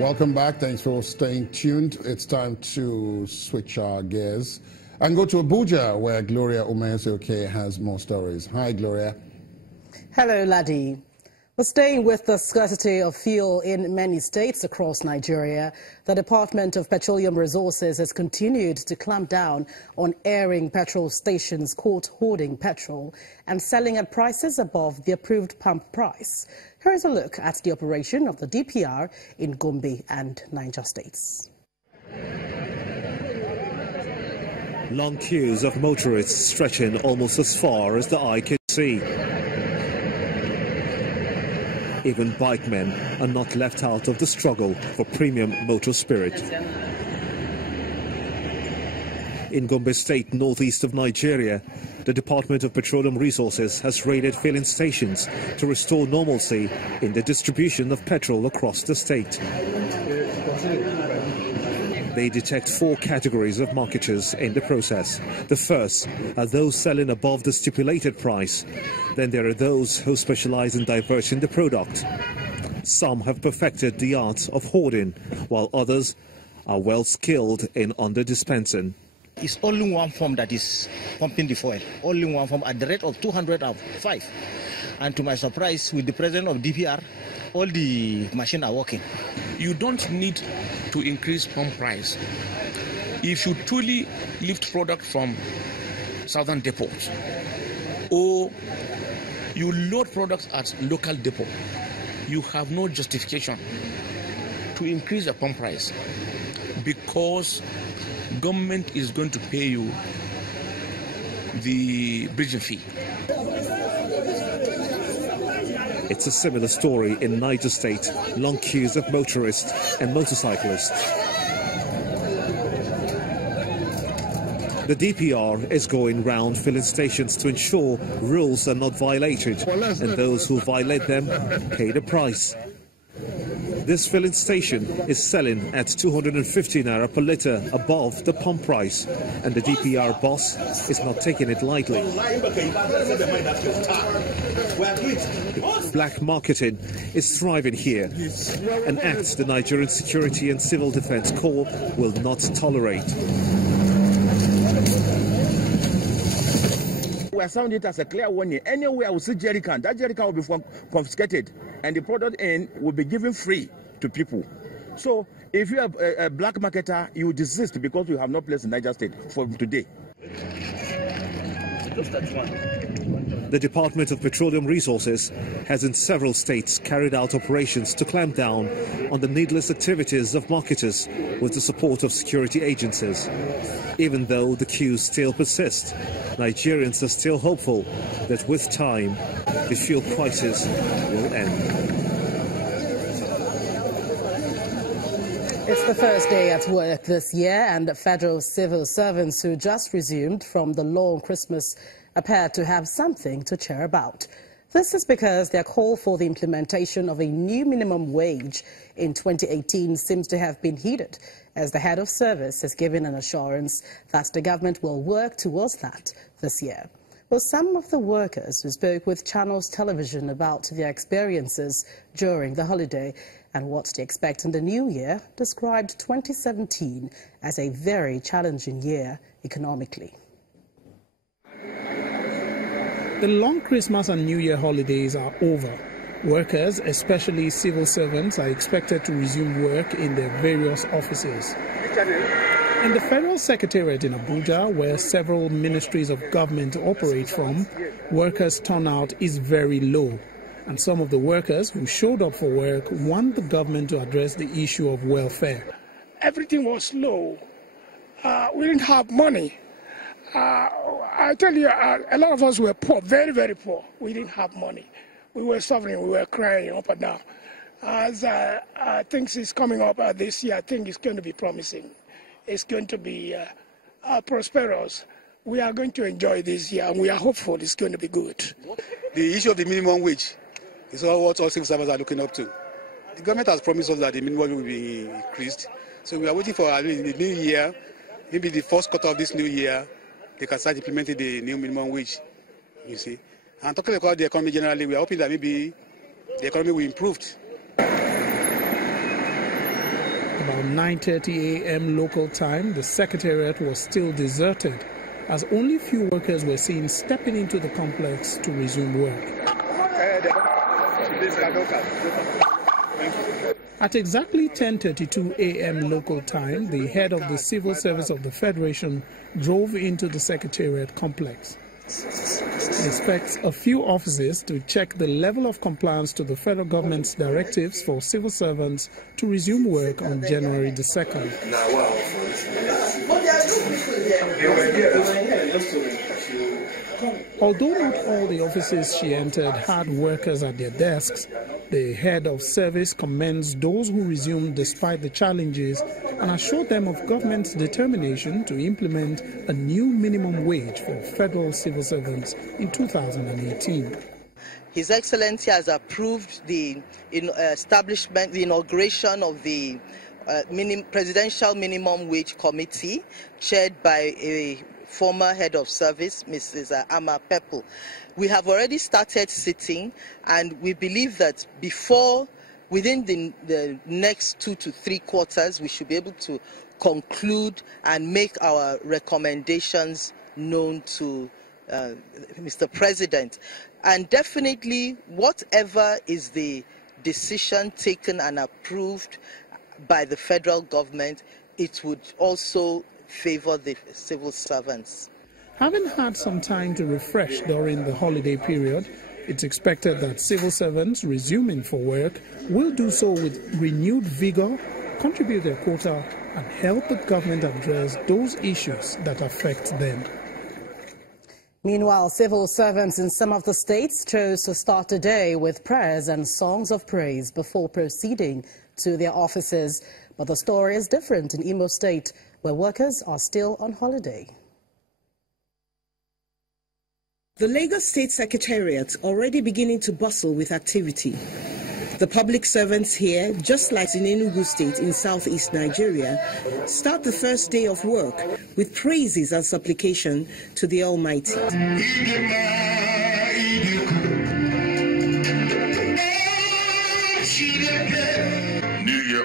Welcome back. Thanks for staying tuned. It's time to switch our gears and go to Abuja, where Gloria Umezuoke has more stories. Hi, Gloria. Hello, Ladi. We're staying with the scarcity of fuel in many states across Nigeria. The Department of Petroleum Resources has continued to clamp down on airing petrol stations caught hoarding petrol and selling at prices above the approved pump price. Here is a look at the operation of the DPR in Gombe and Niger states. Long queues of motorists stretching almost as far as the eye can see. Even bikemen are not left out of the struggle for premium motor spirit. In Gombe State, northeast of Nigeria, the Department of Petroleum Resources has raided filling stations to restore normalcy in the distribution of petrol across the state. They detect 4 categories of marketers in the process. The first are those selling above the stipulated price. Then there are those who specialize in diverting the product. Some have perfected the art of hoarding, while others are well skilled in under-dispensing. It's only one form that is pumping the fuel, only one form at the rate of 205. And to my surprise, with the presence of DPR, all the machines are working. You don't need to increase pump price. If you truly lift product from southern depots, or you load products at local depot, you have no justification to increase the pump price, because government is going to pay you the bridging fee. It's a similar story in Niger State. Long queues of motorists and motorcyclists. The DPR is going round filling stations to ensure rules are not violated, and those who violate them pay the price. This filling station is selling at 250 naira per litre above the pump price, and the DPR boss is not taking it lightly. Black marketing is thriving here, an act the Nigerian Security and Civil Defence Corps will not tolerate. We are sounding it as a clear warning. Anywhere we see jerrycan, that jerrycan will be confiscated, and the product end will be given free to people. So if you are a black marketer, you desist because you have no place in Niger State for today. The Department of Petroleum Resources has in several states carried out operations to clamp down on the needless activities of marketers with the support of security agencies. Even though the queues still persist, Nigerians are still hopeful that with time, the fuel crisis will end. It's the first day at work this year, and federal civil servants who just resumed from the long Christmas appear to have something to cheer about. This is because their call for the implementation of a new minimum wage in 2018 seems to have been heeded, as the head of service has given an assurance that the government will work towards that this year. Well, some of the workers who spoke with Channels Television about their experiences during the holiday and what they expect in the new year described 2017 as a very challenging year economically. The long Christmas and New Year holidays are over. Workers, especially civil servants, are expected to resume work in their various offices. In the Federal Secretariat in Abuja, where several ministries of government operate from, workers' turnout is very low. And some of the workers who showed up for work want the government to address the issue of welfare. Everything was low. We didn't have money. I tell you, a lot of us were poor, very, very poor. We didn't have money. We were suffering, we were crying up and down. As things is coming up this year, I think it's going to be promising. It's going to be prosperous. We are going to enjoy this year, and we are hopeful it's going to be good. The issue of the minimum wage is what all civil servants are looking up to. The government has promised us that the minimum wage will be increased. So we are waiting for the new year, maybe the first quarter of this new year, they can start implementing the new minimum wage, you see. And talking about the economy generally, we are hoping that maybe the economy will improve. about 9:30 a.m. local time, the Secretariat was still deserted, as only few workers were seen stepping into the complex to resume work. At exactly 10:32 a.m. local time, the head of the Civil Service of the Federation drove into the Secretariat complex. He expects a few offices to check the level of compliance to the federal government's directives for civil servants to resume work on January the 2nd. Although not all the offices she entered had workers at their desks, the head of service commends those who resumed despite the challenges and assured them of government's determination to implement a new minimum wage for federal civil servants in 2018. His Excellency has approved the inauguration of the Presidential Minimum Wage Committee, chaired by a former head of service, Mrs. Ama Pepple. We have already started sitting, and we believe that within the next 2 to 3 quarters, we should be able to conclude and make our recommendations known to Mr. President. And definitely, whatever is the decision taken and approved by the federal government, it would also favor the civil servants. Having had some time to refresh during the holiday period, it's expected that civil servants resuming for work will do so with renewed vigor, contribute their quota, and help the government address those issues that affect them. Meanwhile, civil servants in some of the states chose to start the day with prayers and songs of praise before proceeding to their offices. But the story is different in Imo State, where workers are still on holiday. The Lagos State Secretariat already beginning to bustle with activity. The public servants here, just like in Enugu State in southeast Nigeria, start the first day of work with praises and supplication to the Almighty.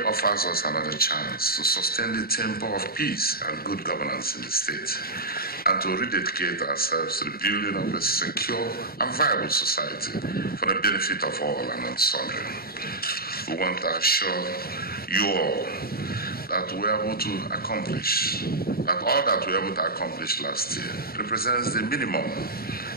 Offers us another chance to sustain the tempo of peace and good governance in the state, and to rededicate ourselves to the building of a secure and viable society for the benefit of all and sundry. We want to assure you all that we're able to accomplish, that all that we were able to accomplish last year represents the minimum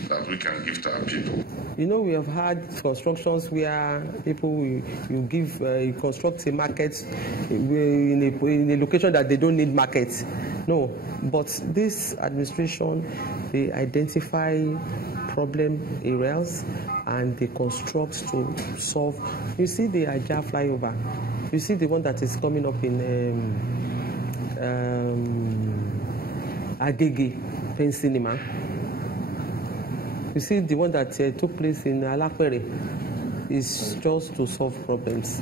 that we can give to our people. You know, we have had constructions where people you construct a market in a location that they don't need markets. No, but this administration, they identify problem areas and they construct to solve. You see the Aja flyover. You see the one that is coming up in Agege Pen Cinema. You see the one that took place in Alakwere is just to solve problems.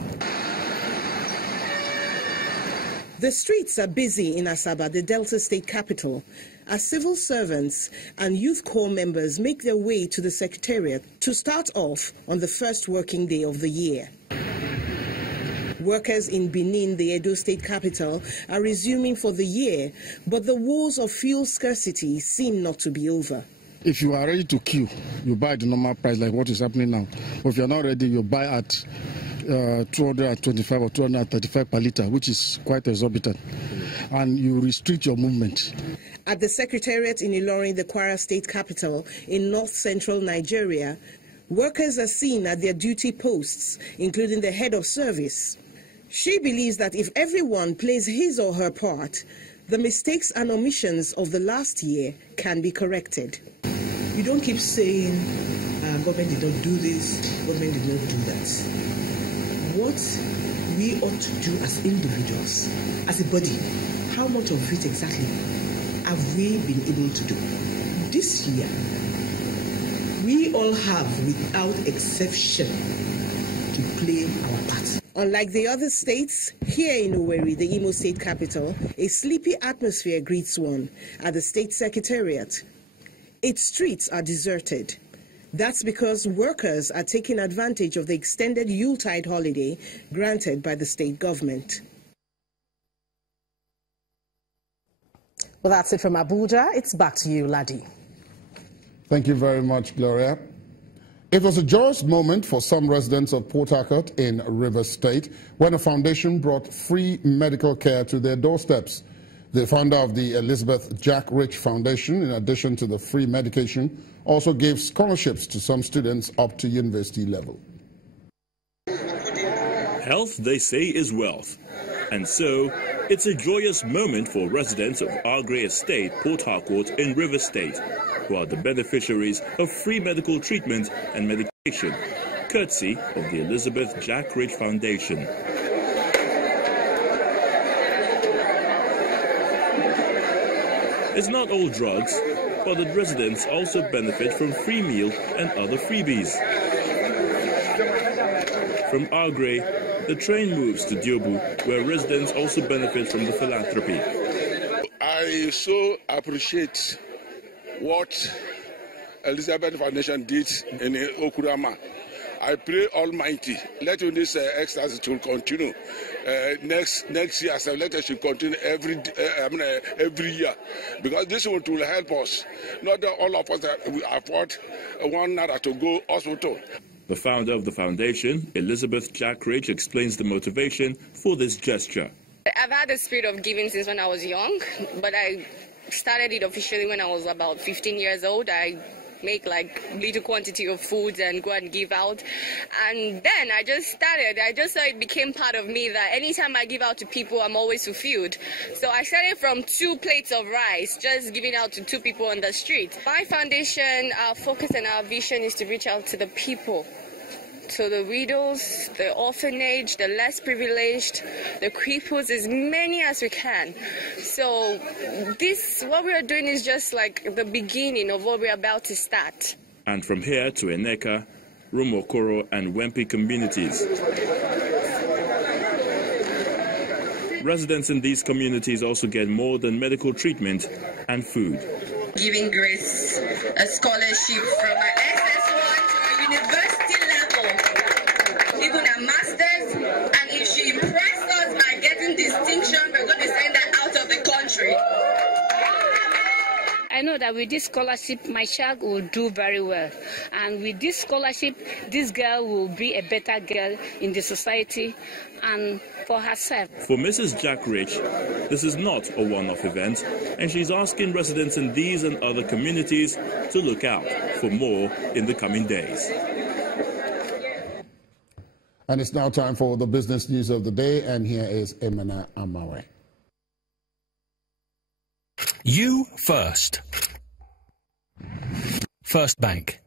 The streets are busy in Asaba, the Delta State capital, as civil servants and youth corps members make their way to the Secretariat to start off on the first working day of the year. Workers in Benin, the Edo State capital, are resuming for the year, but the woes of fuel scarcity seem not to be over. If you are ready to queue, you buy at the normal price like what is happening now. But if you are not ready, you buy at 225 or 235 per litre, which is quite exorbitant. And you restrict your movement. At the Secretariat in Ilorin, the Kwara State capital in north-central Nigeria, workers are seen at their duty posts, including the head of service. She believes that if everyone plays his or her part, the mistakes and omissions of the last year can be corrected. You don't keep saying, government did not do this, government did not do that. What we ought to do as individuals, as a body, how much of it exactly have we been able to do? This year, we all have, without exception, to play our part. Unlike the other states, here in Owerri, the Imo State capital, a sleepy atmosphere greets one at the State Secretariat. Its streets are deserted. That's because workers are taking advantage of the extended Yuletide holiday granted by the state government. Well, that's it from Abuja. It's back to you, Ladi. Thank you very much, Gloria. It was a joyous moment for some residents of Port Harcourt in Rivers State when a foundation brought free medical care to their doorsteps. The founder of the Elizabeth Jack Rich Foundation, in addition to the free medication, also gave scholarships to some students up to university level. Health, they say, is wealth. And so, it's a joyous moment for residents of Agre Estate, Port Harcourt in Rivers State, who are the beneficiaries of free medical treatment and medication, courtesy of the Elizabeth Jack Rich Foundation. It's not all drugs, but the residents also benefit from free meal and other freebies. From Agre, the train moves to Diobu, where residents also benefit from the philanthropy. I so appreciate what Elizabeth Foundation did in Okurama. I pray Almighty, let this ecstasy to continue next year. So let us should continue every year, because this one will help us. Not all of us we afford $1 to go hospital. The founder of the foundation, Elizabeth Jack Rich, explains the motivation for this gesture. I've had the spirit of giving since when I was young, but I started it officially when I was about 15 years old. I make like little quantity of food and go and give out, and then I just saw it became part of me that anytime I give out to people, I'm always fulfilled. So I started from 2 plates of rice, just giving out to 2 people on the street. My foundation, our focus and our vision is to reach out to the people, to the widows, the orphanage, the less privileged, the cripples, as many as we can. So what we are doing is just like the beginning of what we're about to start. And from here to Eneka, Rumokoro and Wempi communities. Residents in these communities also get more than medical treatment and food. Giving Grace a scholarship from an SS1 to a university level, even a master's, and if she impresses us by getting distinction, we're going to send her out of the country. I know that with this scholarship, my child will do very well. And with this scholarship, this girl will be a better girl in the society and for herself. For Mrs. Jack Rich, this is not a one-off event, and she's asking residents in these and other communities to look out for more in the coming days. And it's now time for the business news of the day, and here is Emana Amawe. You first. First Bank.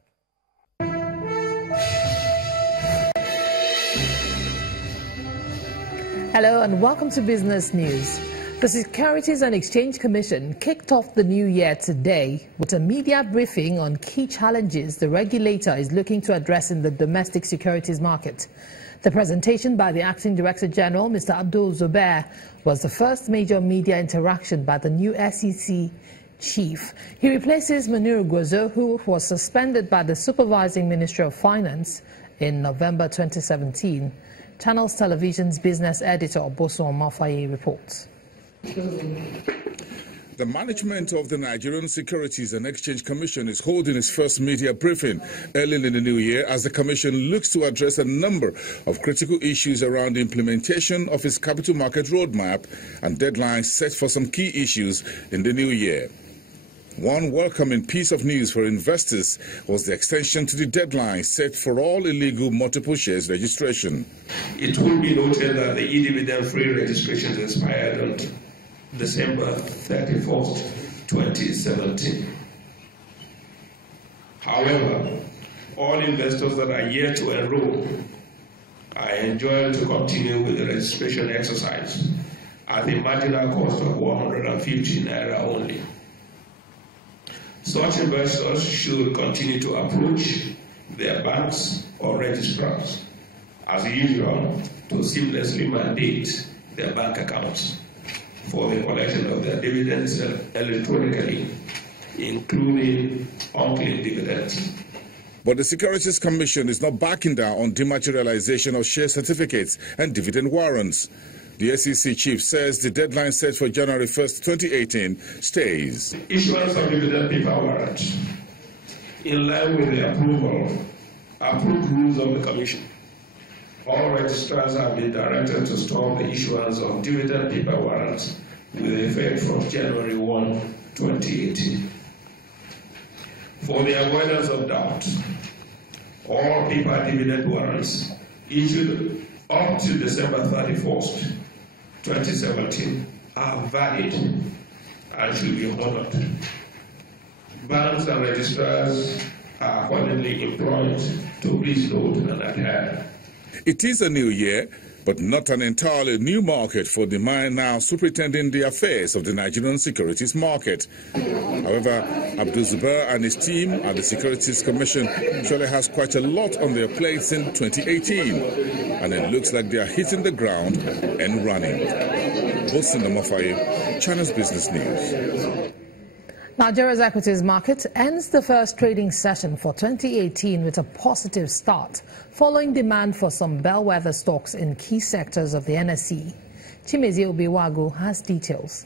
Hello and welcome to Business News. The Securities and Exchange Commission kicked off the new year today with a media briefing on key challenges the regulator is looking to address in the domestic securities market. The presentation by the Acting Director General, Mr. Abdul Zubair, was the first major media interaction by the new SEC chief. He replaces Munir Gwozo, who was suspended by the Supervising Ministry of Finance in November 2017. Channels Television's business editor, Oboso Omafaye, reports. The management of the Nigerian Securities and Exchange Commission is holding its first media briefing early in the new year as the Commission looks to address a number of critical issues around the implementation of its capital market roadmap and deadlines set for some key issues in the new year. One welcoming piece of news for investors was the extension to the deadline set for all illegal multiple shares registration. It will be noted that the e-dividend-free registrations expired on December 31st, 2017. However, all investors that are yet to enroll are enjoined to continue with the registration exercise at a marginal cost of 150 naira only. Such investors should continue to approach their banks or registrars, as usual, to seamlessly mandate their bank accounts for the collection of their dividends electronically, including unclaimed dividends. But the Securities Commission is not backing down on dematerialization of share certificates and dividend warrants. The SEC chief says the deadline set for January 1st, 2018 stays. Issuance of dividend paper warrant in line with the approved rules of the Commission. All registrars have been directed to stop the issuance of dividend paper warrants with effect from January 1, 2018. For the avoidance of doubt, all paper dividend warrants issued up to December 31st, 2017 are valid and should be honored. Banks and registrars are accordingly employed to please note and adhere. It is a new year, but not an entirely new market for the man now superintending the affairs of the Nigerian securities market. However, Abdul Zubair and his team at the Securities Commission surely has quite a lot on their plates in 2018, and it looks like they are hitting the ground and running. Hosting the Mofaye, Channels Business News. Nigeria's equities market ends the first trading session for 2018 with a positive start, following demand for some bellwether stocks in key sectors of the NSE. Chimezie Obiwagu has details.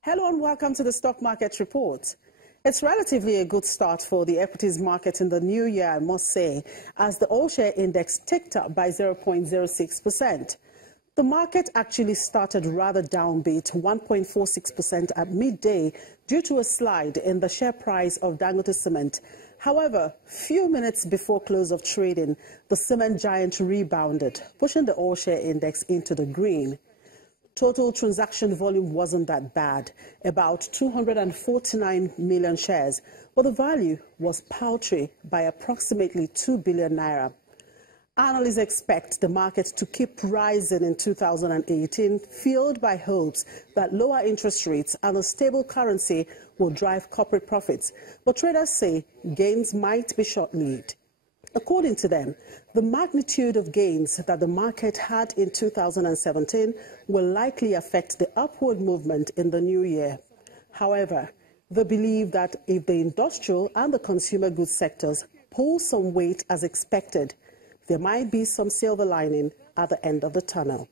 Hello and welcome to the Stock Market Report. It's relatively a good start for the equities market in the new year, I must say, as the all-share index ticked up by 0.06%. The market actually started rather downbeat, 1.46% at midday, due to a slide in the share price of Dangote Cement. However, few minutes before close of trading, the cement giant rebounded, pushing the all-share index into the green. Total transaction volume wasn't that bad, about 249 million shares, but the value was paltry by approximately 2 billion naira. Analysts expect the market to keep rising in 2018, fueled by hopes that lower interest rates and a stable currency will drive corporate profits. But traders say gains might be short-lived. According to them, the magnitude of gains that the market had in 2017 will likely affect the upward movement in the new year. However, they believe that if the industrial and the consumer goods sectors pull some weight as expected, there might be some silver lining at the end of the tunnel.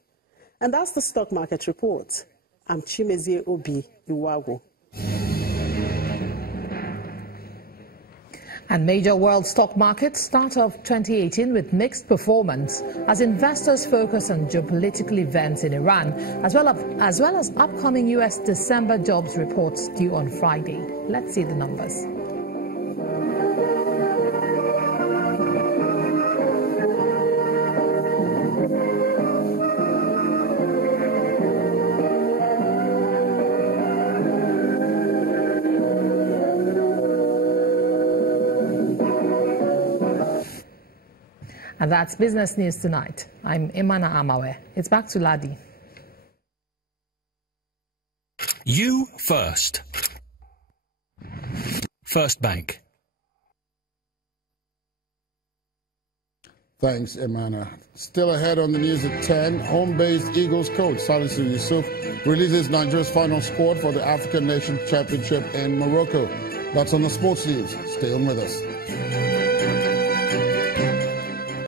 And that's the Stock Market Report. I'm Chimezie Obiwagu. And major world stock markets start off 2018 with mixed performance as investors focus on geopolitical events in Iran, as well as upcoming U.S. December jobs reports due on Friday. Let's see the numbers. And that's Business News Tonight. I'm Imana Amawe. It's back to Ladi. You first. First Bank. Thanks, Imana. Still ahead on the news at 10, home-based Eagles coach Salisu Yusuf releases Nigeria's final squad for the African Nations Championship in Morocco. That's on the sports news. Stay on with us.